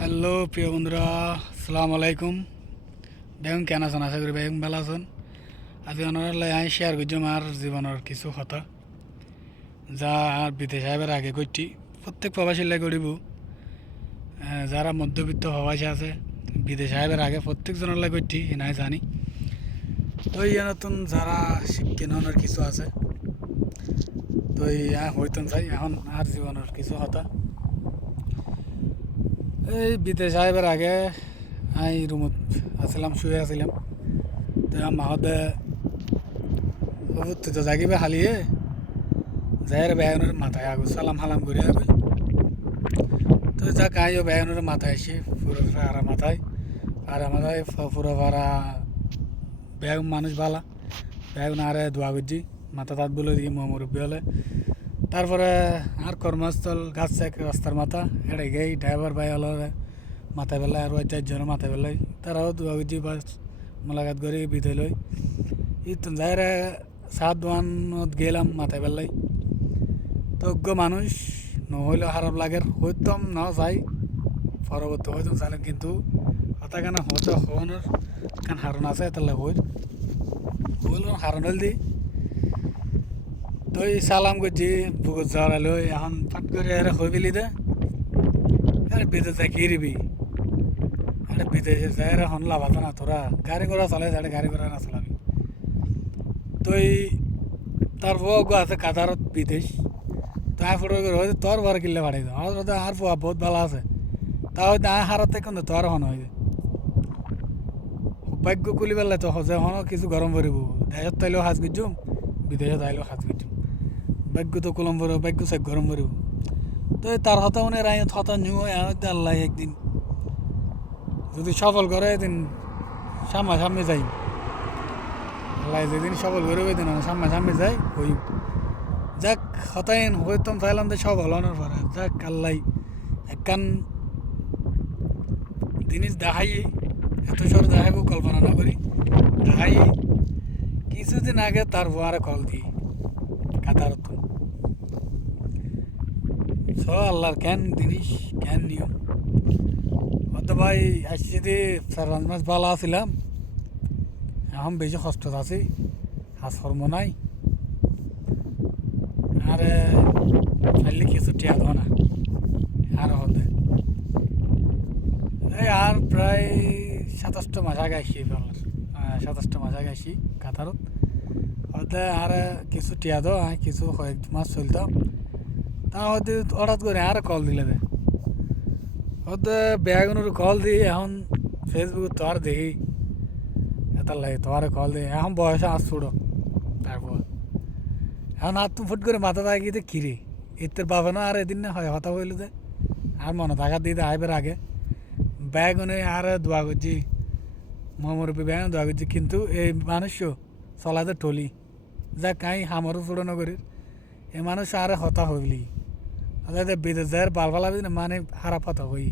Hello প্রিয় বন্ধুরা, আসসালামু আলাইকুম। দেখুন কেন আছেন? আশা করি বেগুন ভালো আছেন। আজ অনারাল্লাহ আমি শেয়ার করছি আমার জীবনের কিছু কথা যা আর বিদেশ সাহেবের আগে করছি। প্রত্যেক প্রবাসীর লাগে করিব, যারা মধ্যবিত্ত প্রবাসী আছে বিদেশ সাহেবের আগে প্রত্যেকজনের লাগে করছি এনাই জানি। তো এই নতুন যারা শিক্ষিনের কিছু আছে, তো এই হইতেন চাই এখন আর জীবনের কিছু কথা। এই বিদেশ সাহেবের আগে আমি রুমত আছিলাম, শুয়ে আছিলাম। তো মাহতে তুই তো জাগিবে হালিয়ে যাই বেয়ানোর মাথায় আগু সালাম হালাম করে আগু। তো যা কাইও বেয়ানোর মাথায় এসে পুরো ফারা মাথায় পুরো ফারা বেগুন মানুষ ভালা বেগুন আরে ধোয়া করছি মাথা তাত বলে দিয়ে মুরব্বী হলে। তারপরে আর কর্মস্থল গাছ এক রাস্তার মাথা এড়ে গেই ড্রাইভার ভাই হলো মাথায় বেলায় আর চারজনের মাথায় বেলায় তারাও ধোয়া করছি বাস মোলাকাত করে বিদায় লই। ই তো যাই সাত দোয়ানত গেলাম মাথায় বেলায়। তজ্ঞ মানুষ নহইলেও খারাপ লাগে, হইতাম না যাই পরবর্তী হইতাম চাইলাম, কিন্তু হতা কেন হতে হওয়ানোর কারণ হারণ আছে তাহলে হইল হারণ হইল দি তুই সালাম করছি বুকুত জ্বরালো এখন ফাট করে এরা হয়ে পেলি দে বিদেশ যাই কিরবি এটা বিদেশে যাই হন লাভ আছে না, তোরা গাড়ি ঘোড়া চালাই যাতে গাড়ি ঘোড়া না চালাবি তুই। তারপর আছে কাতারত বিদেশ তাই ফটো করে হয়তো তোর ঘর কিনলে বাড়াই দাও আর পোয়া বহুত ভালো আছে তা হয়তো আয় হারাতে কিন্তু তোর হন হয়ে ভাগ্য কুলি পেলে তো যে হন কিছু গরম পড়ব। দেশত তাইলেও সাজ গুজুম, বিদেশত আইলেও সাজ গুজুম, ভাগ্য তো কলম পড়ব, ভাগ্য চাই গরম পড়ব। তো তার হতা মানে রাই হতা নিউ আল্লাহ একদিন যদি সফল করে এদিন সামনাসামনি যাই, আল্লাহ যেদিন সফল করে ওই দিন সামনাসামনি যাই ওই যাক হতাইন হইতাম চাইলাম যে সব হলানোর পরে যাক আল্লাহ একখান জিনিস দেখাই এত সর দেখাবো কল্পনা না করি দেখাই। কিছুদিন আগে তার বুয়ারে কল দিই কাতার আল্লাহর কেন জিনিস কেন নিয়ম হয়তো ভাই আসছি যদি 4-5 মাস ভালো আছিলাম, এখন বেশি কষ্ট আছি, হাজ কর্ম নাই আর চাইলে কিছু টিয়া দেবো না আর হতে এই আর প্রায় 27টা মাস আগে আসি ফেলার 27টা মাস আগে আসি কাতারত হতে আর কিছু টিয়া দো কিছু কয়েক মাস চলতাম তা হয়তো হঠাৎ করে আর কল দিলে দে হতে বেগুনের কল দিই এখন ফেসবুক তো আর দেখি এটার লাগে তো আর কল দিই এখন বয়স আজ ছুড়ো। তারপর এখন আর তুমি ফুট করে মাথা থাকিতে কিরে এর বাবা না আর এদিন না হয় হতা হইল যে আর মনে থাকা দিতে আইবার আগে বেগুনে আর দোয়া করছি মুরব্বী বেগুন দোয়া করছি, কিন্তু এই মানুষও চলাতে টলি যা কাই আমারও পুরনো করি এই মানুষ আর হতা হইলি বিদেশ যায় বাল ফালাবি না মানে হারা পাতা হই।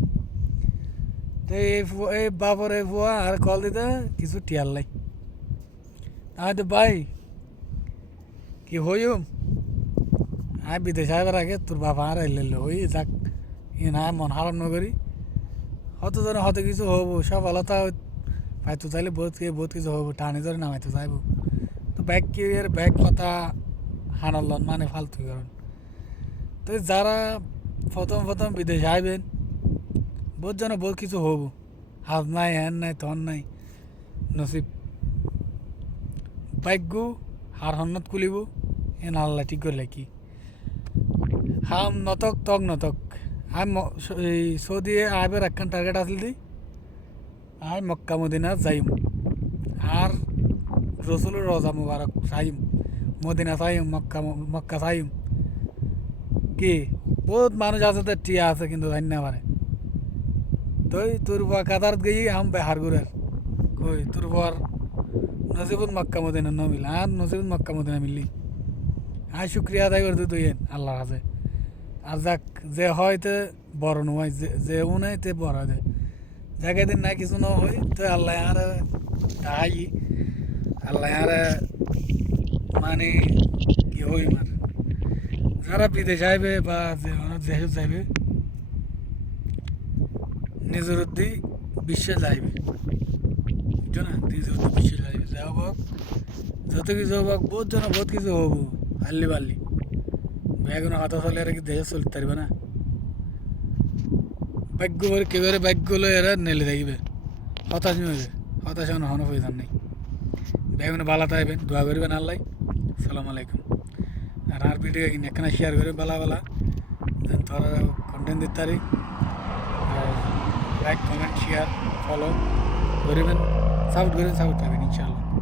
তো এই বাপর এই বুয়া আর কল দিতে কিছু টিয়ার লাই তো ভাই কি হইম আয় বিদেশ আইবার আগে তোর বাবা আর এলে হই যাক ই না মন হারান নগরি হয়তো ধরে হয়তো কিছু হবো সব আলাদা পাইতো চাইলে বহুত কিছু হবো টানি ধরে নামাইতে চাইব। তো ব্যাগ কি এর ব্যাগ কথা হানালন মানে ফালতু কারণ তো যারা প্রথম বিদেশে আইবেন বহুত যেন বহুত কিছু হব, হাত নাই হ্যান নাই তন নাই নসিব ভাগ্য হার হন্নত কুলিব এন আল্লাহ ঠিক করলে কি হাম নতক তক নতক আমি এই সৌদি আইবার একখান টার্গেট আসল দি আমি মক্কা মদিনা যাইম আর রসুলের রোজা মুবারক চাইম মদিনা চাইম মক্কা চাইম কি বহুত মানুষ আছে তো টিয়া আছে কিন্তু জানি না পারে তুই তোর বুয়া কাতারত গেই আম বেহার ঘুরার কই তোর বুয়ার নসিবত মক্কা মদিনা নমিল আর নসিবত মক্কা মদিনা মিললি আয় শুক্রিয়া আদায় করতে তুই আল্লাহর আছে আর যাক যে হয়তো বড় নয় যে উনাই তে বড় দে যাকে দিন না কিছু ন হয় তো আল্লাহ আর তাই আল্লাহ আর মানে কি হই মার যারা বিদেশ আইবে বা দেশে যাইবে নিজের উদ্দি বিশ্বে যাইবে, বুঝছো না? নিজের উদ্দি বিশ্বে যাইবে, যা হোক যত কিছু হোক বহুত জন বহুত কিছু হবো, হারলি পারলি বেগুন হাতা চলে আর কি দেশে চলতে পারবে না। ভাগ্য করে কেবারে ভাগ্য হলো এরা নেলে থাকবে, হতাশ নিয়ে হবে, হতাশ হওয়ার প্রয়োজন নেই। বেগুনে বালা থাকবেন, দোয়া করবেন আল্লাহ। সালাম আলাইকুম। আর ভিডিও কিনে এখানে শেয়ার করে বালা বালা তোরা কন্টেন্ট দিতে পারি। লাইক কমেন্ট শেয়ার ফলো করবেন, সাপোর্ট করবেন, সাপোর্ট পাবেন ইনশাল্লাহ।